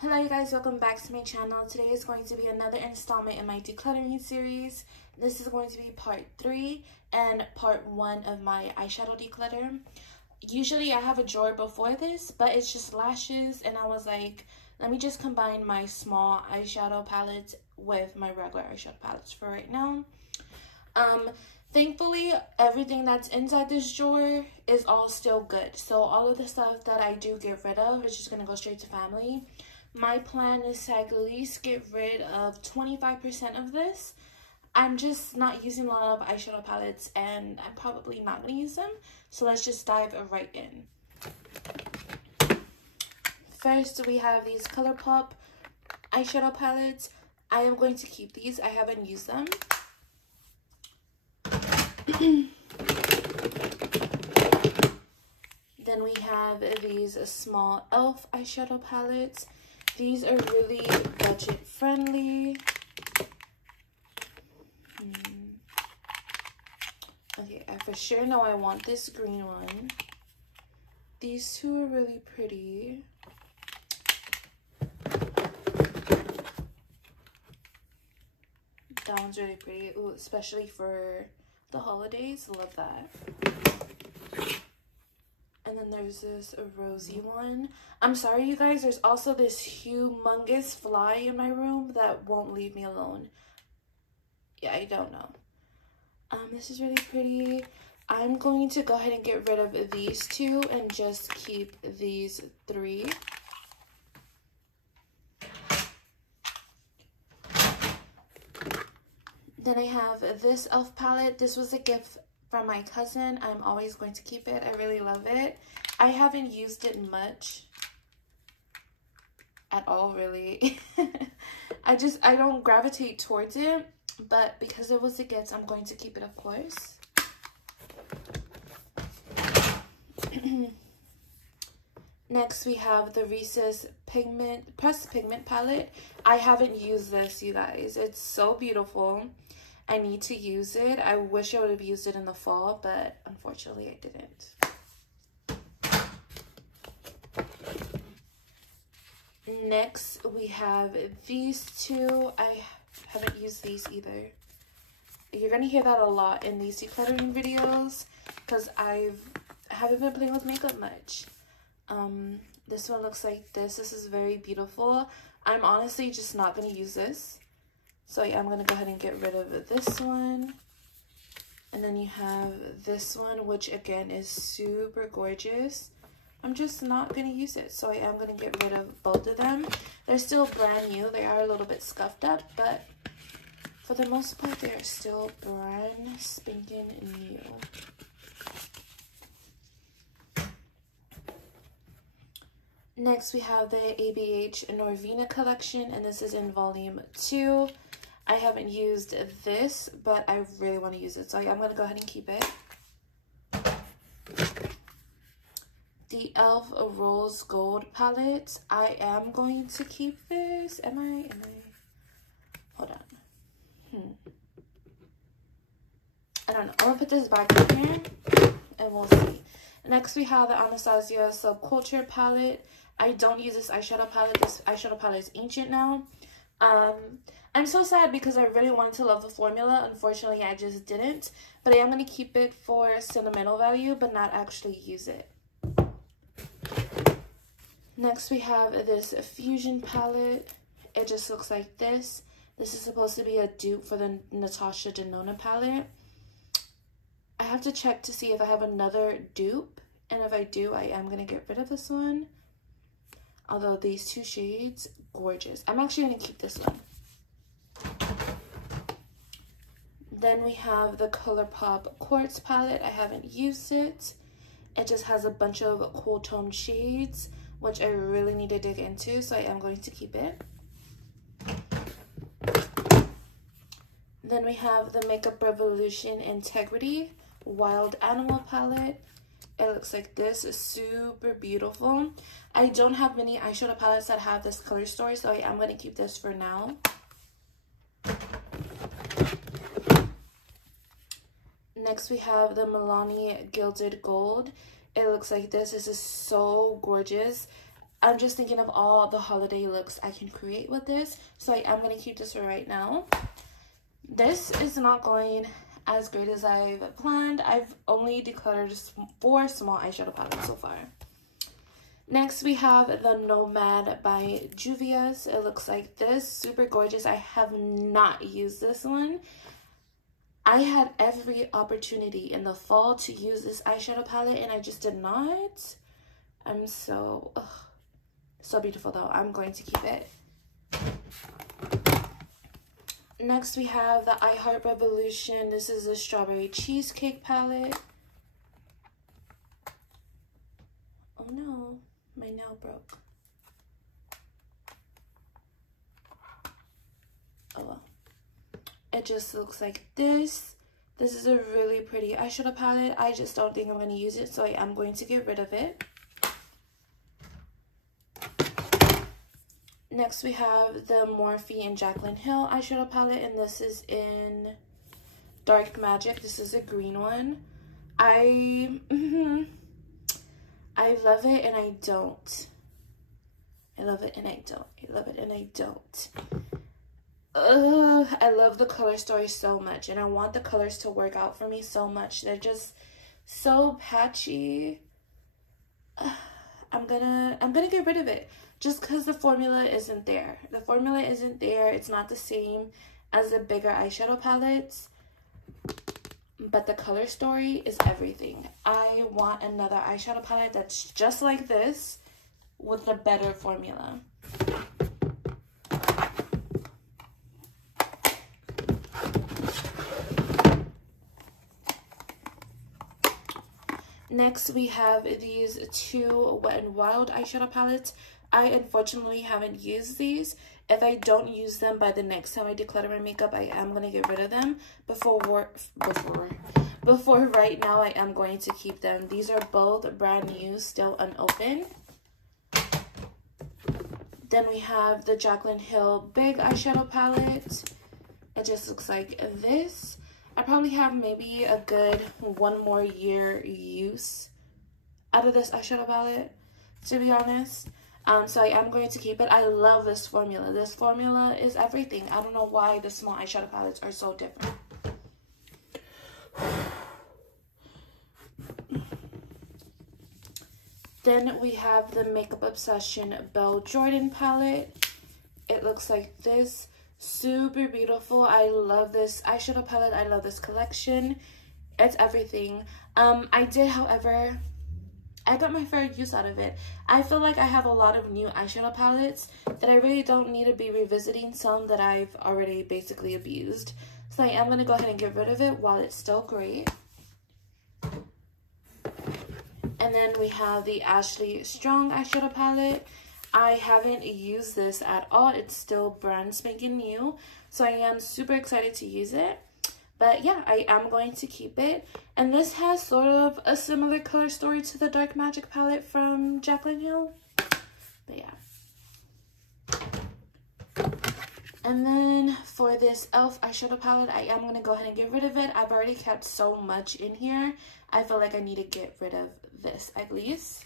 Hello you guys, welcome back to my channel. Today is going to be another installment in my decluttering series. This is going to be part 3 and part 1 of my eyeshadow declutter. Usually I have a drawer before this, but it's just lashes, and I was like, let me just combine my small eyeshadow palettes with my regular eyeshadow palettes for right now. Thankfully, everything that's inside this drawer is all still good. So all of the stuff that I do get rid of is just going to go straight to family. My plan is to at least get rid of 25% of this. I'm just not using a lot of eyeshadow palettes, and I'm probably not going to use them. So let's just dive right in. First, we have these ColourPop eyeshadow palettes. I am going to keep these. I haven't used them. Then we have these small e.l.f. eyeshadow palettes. These are really budget friendly. Okay, I for sure know I want this green one. These two are really pretty. That one's really pretty. Ooh, especially for the holidays. Love that. And then there's this rosy one. I'm sorry, you guys. There's also this humongous fly in my room that won't leave me alone. Yeah, I don't know. This is really pretty. I'm going to go ahead and get rid of these two and just keep these 3. Then I have this e.l.f. palette. This was a gift from my cousin. I'm always going to keep it. I really love it. I haven't used it much at all, really. I don't gravitate towards it, but because it was a gift, I'm going to keep it, of course. Next, we have the Reese's Pressed Pigment palette. I haven't used this, you guys. It's so beautiful. I need to use it. I wish I would have used it in the fall, but unfortunately I didn't. Next, we have these two. I haven't used these either. You're going to hear that a lot in these decluttering videos because I haven't been playing with makeup much. This one looks like this. This is very beautiful. I'm honestly just not going to use this. So yeah, I'm going to go ahead and get rid of this one. And then you have this one, which again is super gorgeous. I'm just not going to use it. So I am going to get rid of both of them. They're still brand new. They are a little bit scuffed up, but for the most part, they are still brand spanking new. Next, we have the ABH Norvina collection, and this is in volume 2. I haven't used this, but I really want to use it, so I'm going to go ahead and keep it. The e.l.f. Rose Gold palette. I am going to keep this. Am I? Hold on. I don't know. I'm going to put this back in here, and we'll see. Next, we have the Anastasia Subculture palette. I don't use this eyeshadow palette. This eyeshadow palette is ancient now. I'm so sad because I really wanted to love the formula. Unfortunately, I just didn't. But I am going to keep it for sentimental value, but not actually use it. Next, we have this Fusion palette. It just looks like this. This is supposed to be a dupe for the Natasha Denona palette. I have to check to see if I have another dupe. And if I do, I am going to get rid of this one. Although these two shades, gorgeous. I'm actually going to keep this one. Then we have the ColourPop Quartz palette. I haven't used it. It just has a bunch of cool tone shades, which I really need to dig into, so I am going to keep it. Then we have the Makeup Revolution Integrity Wild Animal palette. It looks like this. Is super beautiful. I don't have many eyeshadow palettes that have this color story, so I am going to keep this for now. Next, we have the Milani Gilded Gold. It looks like this. This is so gorgeous. I'm just thinking of all the holiday looks I can create with this. So I am going to keep this for right now. This is not going as great as I've planned. I've only decluttered 4 small eyeshadow palettes so far. Next, we have the Nomad by Juvia's. It looks like this. Super gorgeous. I have not used this one. I had every opportunity in the fall to use this eyeshadow palette and I just did not. I'm so beautiful though. I'm going to keep it. Next, we have the I Heart Revolution. This is a strawberry cheesecake palette. Oh no, my nail broke. Oh well. It just looks like this. This is a really pretty eyeshadow palette. I just don't think I'm going to use it, so I am going to get rid of it. Next, we have the Morphe and Jaclyn Hill eyeshadow palette, and this is in Dark Magic. This is a green one. I love it and I don't. I love it and I don't. I love it and I don't. I love the color story so much, and I want the colors to work out for me so much. They're just so patchy. I'm gonna get rid of it just because the formula isn't there. The formula isn't there. It's not the same as the bigger eyeshadow palettes, but the color story is everything. I want another eyeshadow palette that's just like this with a better formula. Next, we have these 2 Wet n Wild eyeshadow palettes. I unfortunately haven't used these. If I don't use them by the next time I declutter my makeup, I am going to get rid of them. Before right now, I am going to keep them. These are both brand new, still unopened. Then we have the Jaclyn Hill Big Eyeshadow Palette. It just looks like this. I probably have maybe a good 1 more year use out of this eyeshadow palette, to be honest. So I am going to keep it. I love this formula. This formula is everything. I don't know why the small eyeshadow palettes are so different. Then we have the Makeup Obsession Belle Jordan palette. It looks like this. Super beautiful. I love this eyeshadow palette. I love this collection. It's everything. I did, however, I got my fair use out of it. I feel like I have a lot of new eyeshadow palettes that I really don't need to be revisiting, some that I've already basically abused. So I am going to go ahead and get rid of it while it's still great. And then we have the Ashley Strong eyeshadow palette. I haven't used this at all. It's still brand spanking new, so I am super excited to use it. But yeah, I am going to keep it. And this has sort of a similar color story to the Dark Magic palette from Jaclyn Hill. But yeah. And then for this e.l.f. eyeshadow palette, I am going to go ahead and get rid of it. I've already kept so much in here. I feel like I need to get rid of this at least.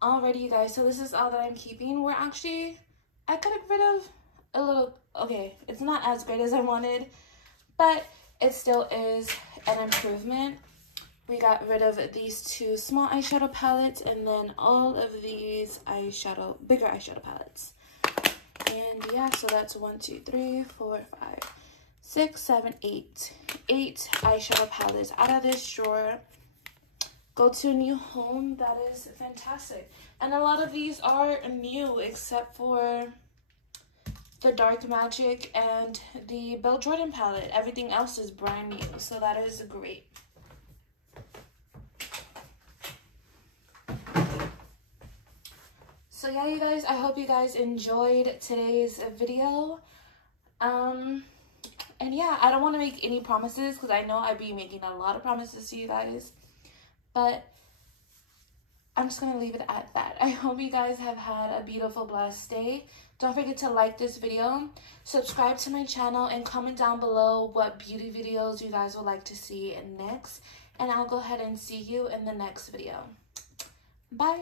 Alrighty, you guys, so this is all that I'm keeping. I got rid of a little, okay, it's not as great as I wanted, but it still is an improvement. We got rid of these 2 small eyeshadow palettes and then all of these bigger eyeshadow palettes. And yeah, so that's 1, 2, 3, 4, 5, 6, 7, 8 eyeshadow palettes out of this drawer. Go to a new home. That is fantastic. And a lot of these are new except for the Dark Magic and the Belle Jordan palette. Everything else is brand new, so that is great. So yeah, you guys, I hope you guys enjoyed today's video. And yeah, I don't want to make any promises because I know I'd be making a lot of promises to you guys, but I'm just going to leave it at that. I hope you guys have had a beautiful, blessed day. Don't forget to like this video, subscribe to my channel, and comment down below what beauty videos you guys would like to see next. And I'll go ahead and see you in the next video. Bye.